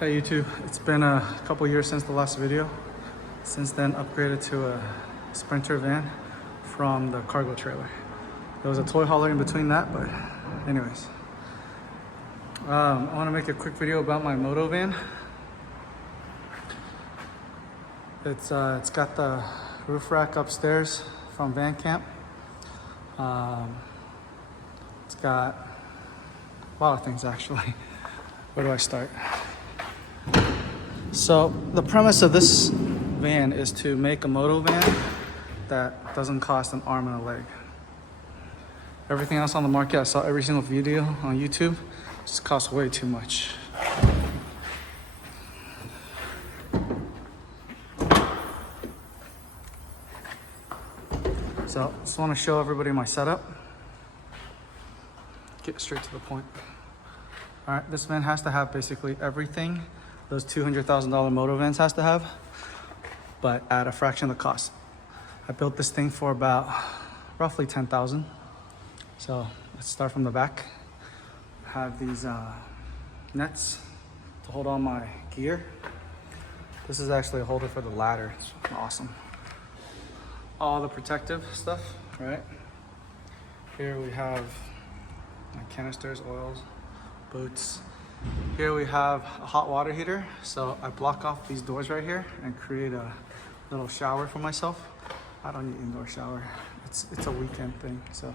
Hey YouTube, it's been a couple years since the last video. Since then upgraded to a Sprinter van from the cargo trailer. There was a toy hauler in between that, but anyways. I want to make a quick video about my moto van. It's got the roof rack upstairs from Vanncamp. It's got a lot of things actually. Where do I start? So the premise of this van is to make a moto van that doesn't cost an arm and a leg. Everything else on the market, I saw every single video on YouTube, just costs way too much. So just want to show everybody my setup. Get straight to the point. All right, this van has to have basically everything those $200,000 moto vans has to have, but at a fraction of the cost. I built this thing for about roughly $10,000. So let's start from the back. I have these nets to hold on my gear. This is actually a holder for the ladder. It's awesome. All the protective stuff, right? Here we have my canisters, oils, boots. Here we have a hot water heater. So I block off these doors right here and create a little shower for myself. I don't need indoor shower. It's a weekend thing. So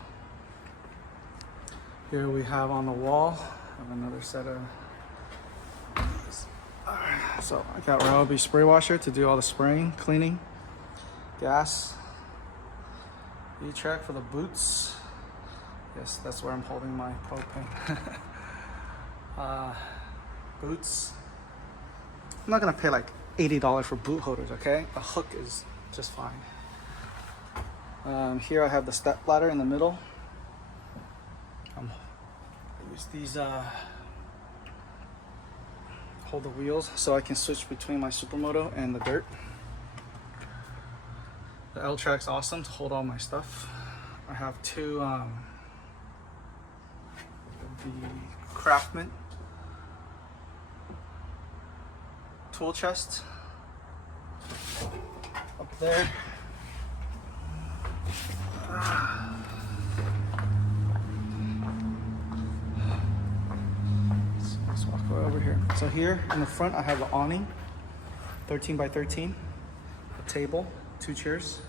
here we have on the wall, I have another set of, so I got Ryobi spray washer to do all the spraying, cleaning, gas, E-track for the boots. Yes, that's where I'm holding my propane. Boots. I'm not gonna pay like $80 for boot holders, okay? A hook is just fine. Here I have the step ladder in the middle. I use these hold the wheels so I can switch between my supermoto and the dirt. The L-track's awesome to hold all my stuff. I have two the Craftsman tool chest up there. Let's walk right over here. So here in the front I have an awning, 13 by 13, a table, 2 chairs.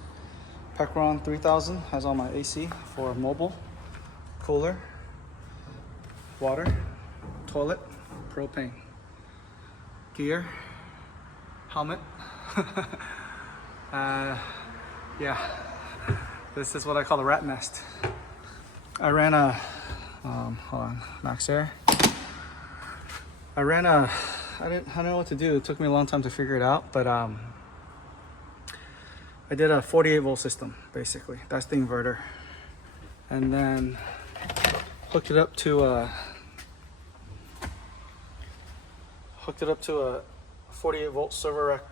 Victron 3000 has all my AC for mobile, cooler, water, toilet, propane, gear, helmet. Yeah, this is what I call the rat nest. I ran a, hold on, max air. I don't know what to do. It took me a long time to figure it out, but I did a 48 volt system, basically. That's the inverter. And then hooked it up to a 48 volt server rack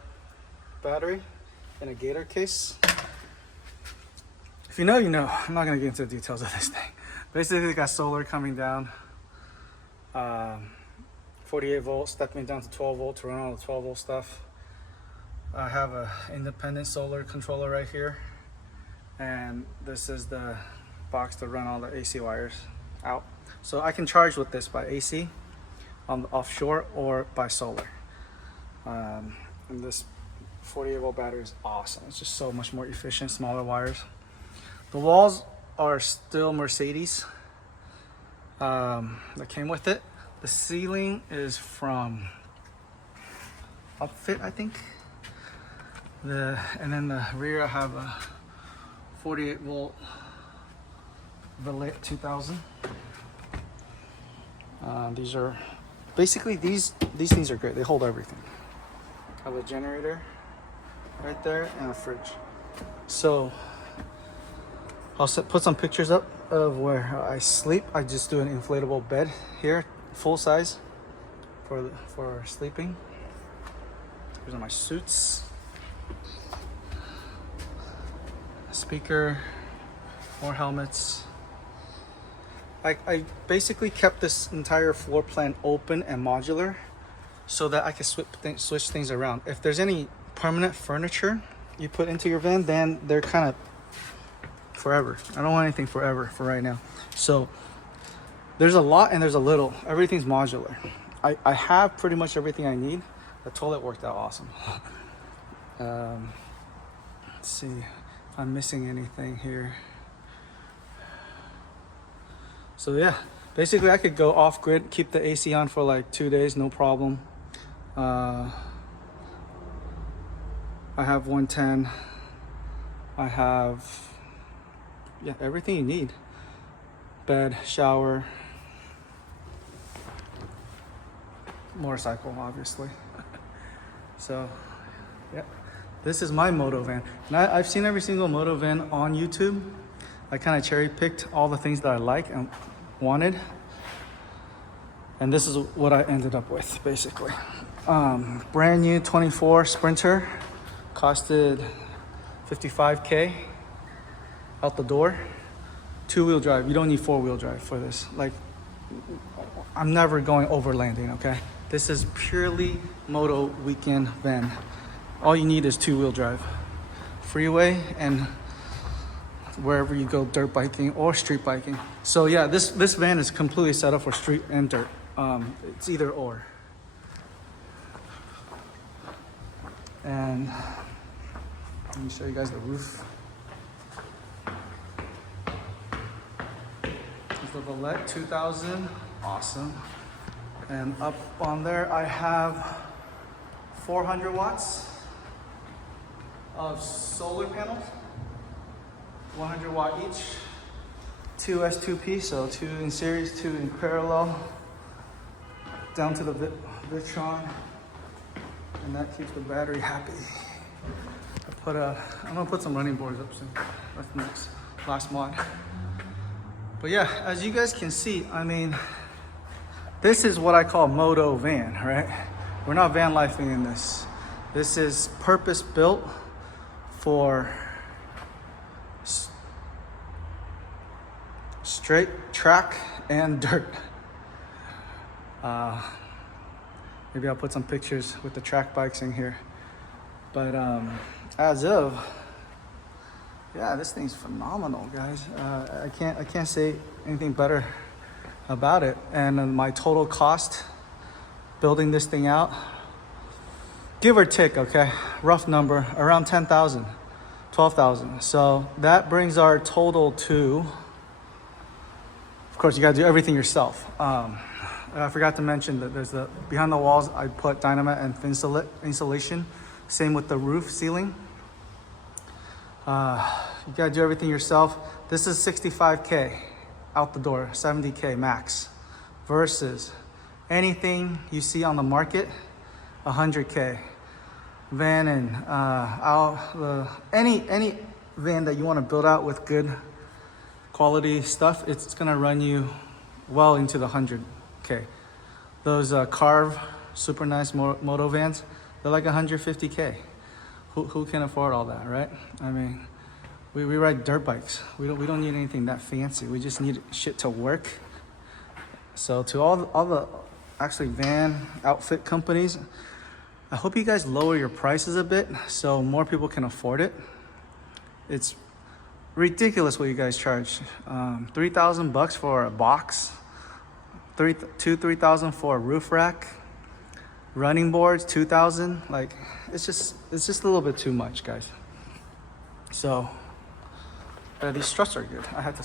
battery in a gator case. If you know, you know. I'm not gonna get into the details of this thing. Basically, got solar coming down, 48 volts, stepping down to 12 volt to run all the 12 volt stuff. I have a independent solar controller right here, and this is the box to run all the AC wires out. So I can charge with this by AC on the offshore or by solar. And this 48 volt battery is awesome. It's just so much more efficient, smaller wires. The walls are still Mercedes that came with it. The ceiling is from Upfit, I think. And then the rear I have a 48 volt Velit 2000. These are basically these things are great. They hold everything. I have a generator right there and a fridge. So I'll put some pictures up of where I sleep. I just do an inflatable bed here, full size for sleeping. These are my suits. Speaker, more helmets. I basically kept this entire floor plan open and modular so that I can switch things around. If there's any permanent furniture you put into your van, then they're kind of forever. I don't want anything forever for right now. So there's a lot and there's a little. Everything's modular. I have pretty much everything I need. The toilet worked out awesome. Let's see if I'm missing anything here. So yeah, basically I could go off grid, keep the AC on for like 2 days, no problem. I have 110. I have, yeah, everything you need. Bed, shower, motorcycle, obviously. So, yeah, this is my moto van. And I've seen every single moto van on YouTube. I kind of cherry picked all the things that I like and wanted. And this is what I ended up with, basically. Brand new 24 Sprinter, costed $55K out the door. 2-wheel drive. You don't need 4-wheel drive for this. Like, I'm never going overlanding, okay? This is purely moto weekend van. All you need is 2-wheel drive. Freeway and wherever you go, dirt biking or street biking. So yeah, this van is completely set up for street and dirt. It's either or. And let me show you guys the roof. It's the Velit 2000, awesome. And up on there, I have 400 watts of solar panels, 100 watt each, 2 S2P, so 2 in series, 2 in parallel, down to the Victron. And that keeps the battery happy. I'm gonna put some running boards up soon. That's the last mod. But yeah, as you guys can see, I mean, this is what I call moto van, right? We're not van lifing in this. This is purpose built for straight track and dirt. Maybe I'll put some pictures with the track bikes in here. But as of, yeah, this thing's phenomenal, guys. I can't say anything better about it. And my total cost building this thing out, give or take, okay, rough number, around 10,000, 12,000. So that brings our total to, of course, you gotta do everything yourself. I forgot to mention that there's behind the walls, I put Dynamite and thinsulate insulation. Same with the roof ceiling. You gotta do everything yourself. This is 65K out the door, 70K max, versus anything you see on the market, 100K. Van and any van that you want to build out with good quality stuff, it's gonna run you well into the 100K. Those Carve super nice moto vans, they're like 150K. Who can afford all that, right? I mean, we ride dirt bikes. We don't need anything that fancy. We just need shit to work. So to all the actually van outfit companies, I hope you guys lower your prices a bit so more people can afford it. It's ridiculous what you guys charge. $3,000 for a box, $3,000 for a roof rack, running boards, $2,000. Like, it's just a little bit too much, guys. So these struts are good. I had to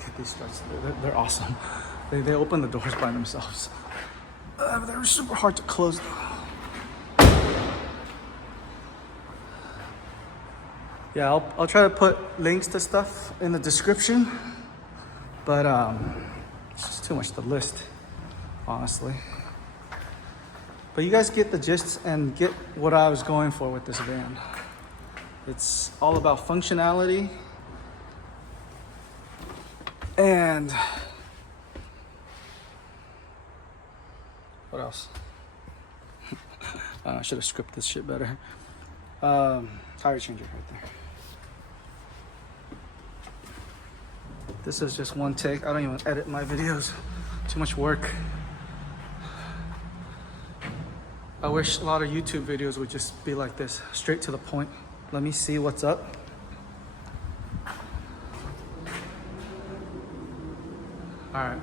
get these struts. They're awesome. They open the doors by themselves. They're super hard to close though. Yeah, I'll try to put links to stuff in the description, but it's just too much to list, honestly. But you guys get the gist and get what I was going for with this van. It's all about functionality and what else? I should have scripted this shit better. Tire changer right there. This is just one take. I don't even edit my videos. Too much work. I wish a lot of YouTube videos would just be like this, straight to the point. Let me see what's up. All right.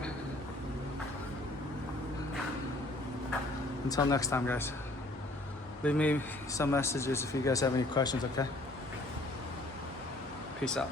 Until next time, guys. Leave me some messages if you guys have any questions, okay? Peace out.